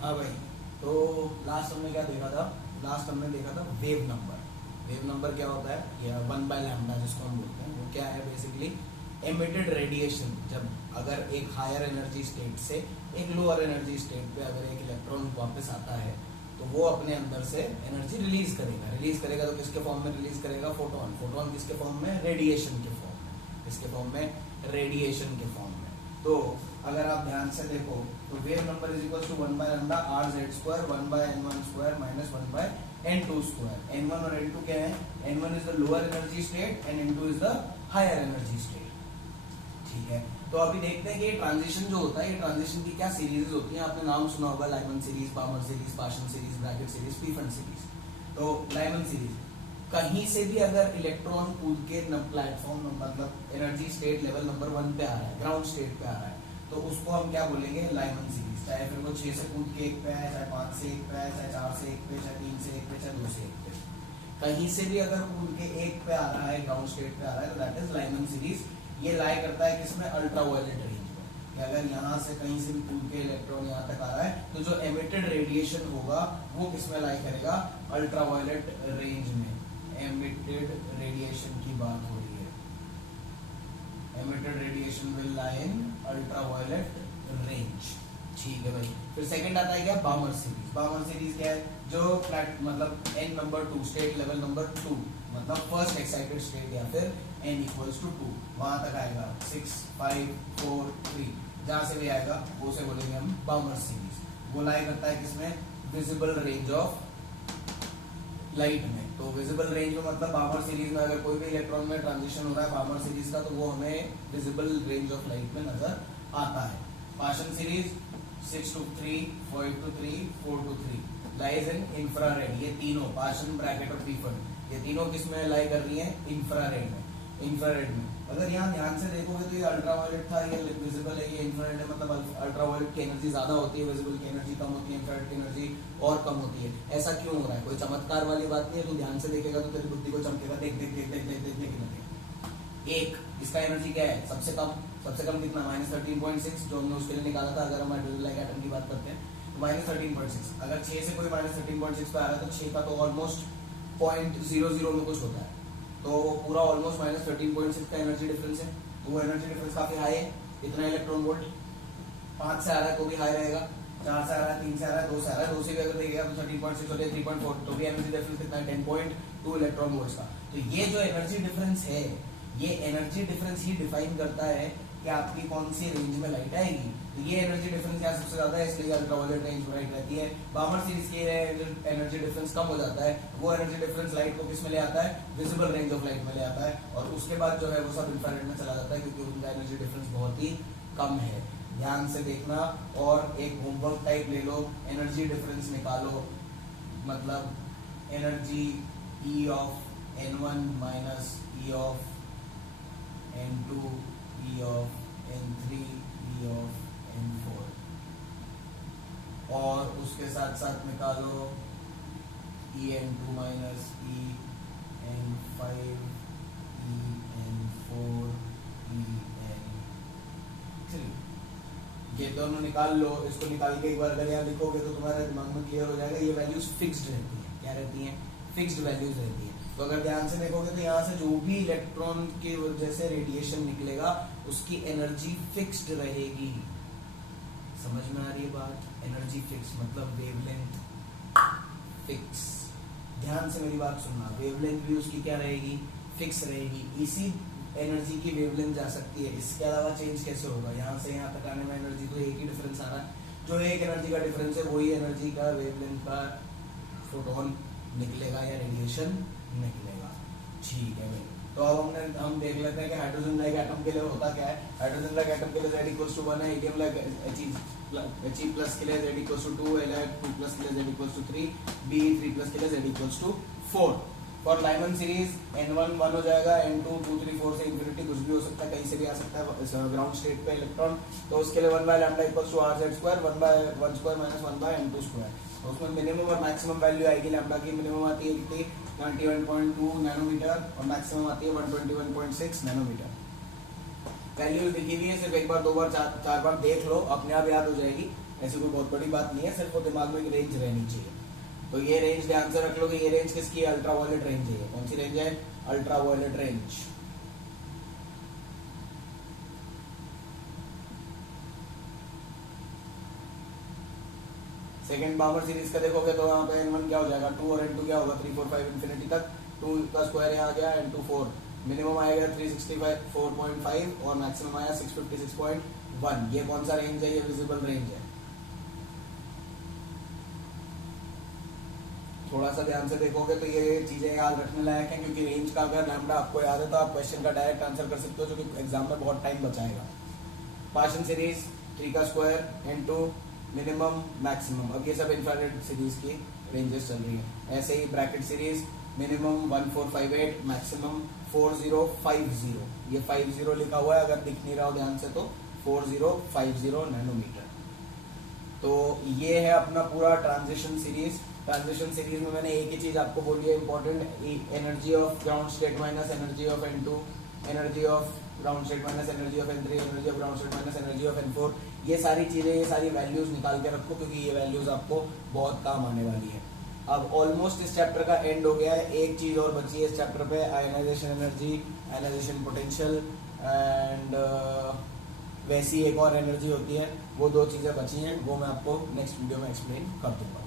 हाँ भाई, तो लास्ट हमने क्या देखा था? लास्ट हमने देखा था वेव नंबर। वेव नंबर क्या होता है? या 1/λ जिसको हम बोलते हैं, वो क्या है बेसिकली? Emitted radiation. जब अगर एक हायर एनर्जी स्टेट से एक लोअर एनर्जी स्टेट पे अगर एक इलेक्ट्रॉन वापस आता है तो वो अपने अंदर से एनर्जी रिलीज करेगा। रिलीज करेगा तो किसके फॉर्म में रिलीज करेगा? फोटोन। फोटोन किसके फॉर्म में? रेडिएशन के फॉर्म में। किसके फॉर्म में? रेडिएशन के फॉर्म में। तो अगर आप ध्यान से देखो तो wave number is equal to 1/λ r/z² 1/n1² minus 1/n2²। n1 और n2 क्या है? n1 is the lower energy state and n2 is the higher energy state. ठीक है, तो अभी देखते हैं कि ये ट्रांजिशन जो होता है, ये ट्रांजिशन की क्या सीरीज होती है। आपने नाम सुना होगा, Lyman series, Balmer series, Paschen series, Brackett series, Stephen series. तो लाइमन सीरीज, कहीं से भी अगर इलेक्ट्रॉन कूद के प्लेटफॉर्म मतलब एनर्जी स्टेट लेवल नंबर 1 पे आ रहा है, ग्राउंड स्टेट पे आ रहा है, तो उसको हम क्या बोलेंगे? Lyman series. चाहे फिर वो 6 से कूद के 1 पे है, चाहे 5 से 1 पे है, चाहे 4 से 1 पे, चाहे 3 से 1 पे, चाहे 2 से 1 पे, कहीं से भी अगर कूद के 1 पे आ रहा है, ग्राउंड स्टेट पे आ रहा है, तो दैट इज लाइमन सीरीज। ये लाई करता है किसमें? अल्ट्रावायलेट रेंज में। कि अगर यहाँ से कहीं से भी कूद के इलेक्ट्रॉन यहाँ तक आ रहा है तो जो एमिटेड रेडिएशन होगा वो किसमें लाई करेगा? अल्ट्रावायलेट रेंज में। एमिटेड रेडिएशन की बात हो रही है। Emitted radiation will lie in ultraviolet range. ठीक है भाई। फिर सेकंड आता है क्या? बामर सीरीज। बामर सीरीज क्या है? जो मतलब n number 2 state level number 2 मतलब फर्स्ट एक्साइटेड स्टेट या फिर n इक्वल्स टू 2 वहां तक आएगा 6 5 4 3 जहां से भी आएगा वो से बोलेंगे हम बामर सीरीज। वो लाई करता है किसमें? विजिबल रेंज ऑफ लाइट में। तो विजिबल रेंज में मतलब बामर सीरीज में अगर कोई भी इलेक्ट्रॉन में ट्रांजिशन हो रहा है बामर सीरीज का, तो वो हमें विजिबल रेंज ऑफ लाइट में नजर आता है। Paschen series 6 to 3 5 to 3 4 to 3 lies in infrared. ये तीनों पाशन, ब्रैकेट और पीफन, ये तीनों किसमें लाई कर रही है? इंफ्रारेड में। इंफ्रारेड में अगर यहाँ ध्यान से देखोगे तो ये अल्ट्रावायलेट था, ये विजिबल है, ये इंफ्रारेड है। मतलब अल्ट्रावायलेट की एनर्जी ज्यादा होती है, विजिबल की एनर्जी कम होती है, इंफ्रारेड की एनर्जी और कम होती है। ऐसा क्यों हो रहा है? कोई चमत्कार वाली बात नहीं है। तू ध्यान से देखेगा तो तेरी बुद्धि को चमकेगा। देख देख देख देख देख देख देख देख। एक इसका एनर्जी क्या है? सबसे कम कितना? -13.6 जो हमने उसके लिए निकाला था। अगर हम हाइड्रोजन लाइक एटम की बात करते हैं तो -13.6। अगर 6 से कोई -13.6 पे आ रहा है तो 6 का तो ऑलमोस्ट 0.00 में कुछ होता है, तो पूरा ऑलमोस्ट -13.6 का एनर्जी डिफरेंस है। तो वो एनर्जी डिफरेंस काफी हाई है। इतना इलेक्ट्रॉन वोल्ट 5 से आ रहा है तो भी हाई रहेगा, 4 से आ रहा है, 3 से आ रहा है, 2 से आ रहा है, 2 से भी अगर देखिएगा तो 13.6 होता है, 3.4 तो भी एनर्जी डिफरेंस कितना है? 10.2 इलेक्ट्रॉन वोल्ट्स का। तो ये जो एनर्जी डिफरेंस है, ये एनर्जी डिफरेंस ही डिफाइन करता है कि आपकी कौन सी रेंज में लाइट आएगी। तो ये एनर्जी डिफरेंस यहाँ सबसे ज्यादा है, इसलिए अल्ट्रावायलेट रेंज में लाइट रहती है। बामर सीरीज की एनर्जी डिफरेंस कम हो जाता है, वो एनर्जी डिफरेंस लाइट को किस में ले आता है? विजिबल रेंज ऑफ लाइट में ले आता है। और उसके बाद जो है वो सब इंफ्रारेड में चला जाता है क्योंकि उनका एनर्जी डिफरेंस बहुत ही कम है। ध्यान से देखना और एक होमवर्क टाइप ले लो, एनर्जी डिफरेंस निकालो। मतलब energy E of n1 minus E of n2 E of n3 E of n4 और उसके साथ साथ निकालो En2 minus En5 En4 En3। ये दोनों निकाल लो। इसको निकाल के एक बार अगर यहाँ लिखोगे तो तुम्हारे दिमाग में क्लियर हो जाएगा। ये वैल्यूज फिक्स्ड रहती है। क्या रहती हैं? फिक्स्ड वैल्यूज रहती है। तो अगर ध्यान से देखोगे तो यहाँ से जो भी इलेक्ट्रॉन की वजह से रेडिएशन निकलेगा उसकी एनर्जी फिक्स्ड रहेगी। समझ में आ रही है बात? एनर्जी फिक्स मतलब वेवलेंथ फिक्स। ध्यान से मेरी बात सुनना, वेवलेंथ भी उसकी क्या रहेगी? फिक्स रहेगी। इसी एनर्जी की वेवलेंथ जा सकती है, इसके अलावा चेंज कैसे होगा? यहाँ से यहाँ तक आने में एनर्जी तो एक ही डिफरेंस आ रहा है। जो एक एनर्जी का डिफरेंस है वही एनर्जी का वेवलेंथ का फोटोन निकलेगा या रेडिएशन निकलेगा। ठीक है भाई। तो अब हम देख लेते हैं कि हाइड्रोजन लाइक एटम के लिए होता क्या है। हाइड्रोजन लाइक एटम के लिए Z इक्वल्स टू 1 है। हीलियम लाइक He प्लस के लिए Z equals to 2, Li 2 plus के लिए Z equals to 3, Be 3 plus के लिए Z equals to 4। For Lyman series N1 1 हो जाएगा, N2 2 3 4 से इंफिनिटी कुछ भी हो सकता है, कहीं से भी आ सकता है ग्राउंड स्टेट पे इलेक्ट्रॉन। तो उसके लिए 1/λ equals to rz² 1/1² minus 1/n2²। तो उसमें मिनिमम और मैक्सिमम वैल्यू आएगी। लैम्डा की मिनिमम आती है कितनी? 91.2 नैनोमीटर और मैक्सिमम आती है 121.6 नैनोमीटर। वैल्यूज लिखी हुई है, सिर्फ एक बार 2 बार 4 बार देख लो, अपने आप याद हो जाएगी। ऐसी कोई बहुत बड़ी बात नहीं है, सिर्फ वो दिमाग में एक रेंज रहनी चाहिए। तो ये रेंज ध्यान से रख लो कि ये रेंज किसकी है, अल्ट्रा वायलेट रेंज है। कौन सी रेंज है, ultra violet range. Second bound series का देखोगे तो यहाँ पे n1 क्या हो जाएगा 2 और n2 क्या होगा 3 4 5 इन्फिनिटी तक, 2 का स्क्वायर यहाँ आ गया, n2 4, मिनिमम आएगा 365.4.5 और मैक्सिमम आया 656.1। ये कौन सा रेंज है, ये विजिबल रेंज है। थोड़ा सा ध्यान से देखोगे तो ये चीजें याद रखने लायक है, क्योंकि रेंज का अगर लैम्डा आपको याद है तो आप क्वेश्चन का डायरेक्ट आंसर कर सकते हो, जो कि एग्जाम में बहुत टाइम बचाएगा। पार्शियल सीरीज 3 का स्क्वायर, n2, मिनिमम मैक्सिमम, अब ये सब इंफ्रारेड सीरीज की रेंजेस चल रही है। ऐसे ही ब्रैकेट सीरीज मिनिमम 1458, मैक्सिमम 4050, ये 50 लिखा हुआ है, अगर दिख नहीं रहा हो ध्यान से तो 4050 नैनोमीटर। तो ये है अपना पूरा ट्रांजिशन सीरीज। ट्रांजिशन सीरीज में मैंने एक ही चीज आपको बोली है important, energy of ground state minus energy of n2, energy of ground state minus energy of n3, energy of ground state minus energy of n4। ये सारी चीजें, ये सारी वैल्यूज निकाल के रखो, क्योंकि ये वैल्यूज आपको बहुत काम आने वाली है। अब ऑलमोस्ट इस चैप्टर का एंड हो गया है, एक चीज और बची है इस चैप्टर पे, ionisation energy, ionisation potential and वैसी एक और एनर्जी होती है, वो 2 चीजें बची हैं, वो मैं आपको नेक्स्ट वीडियो में एक्सप्लेन कर दूंगा।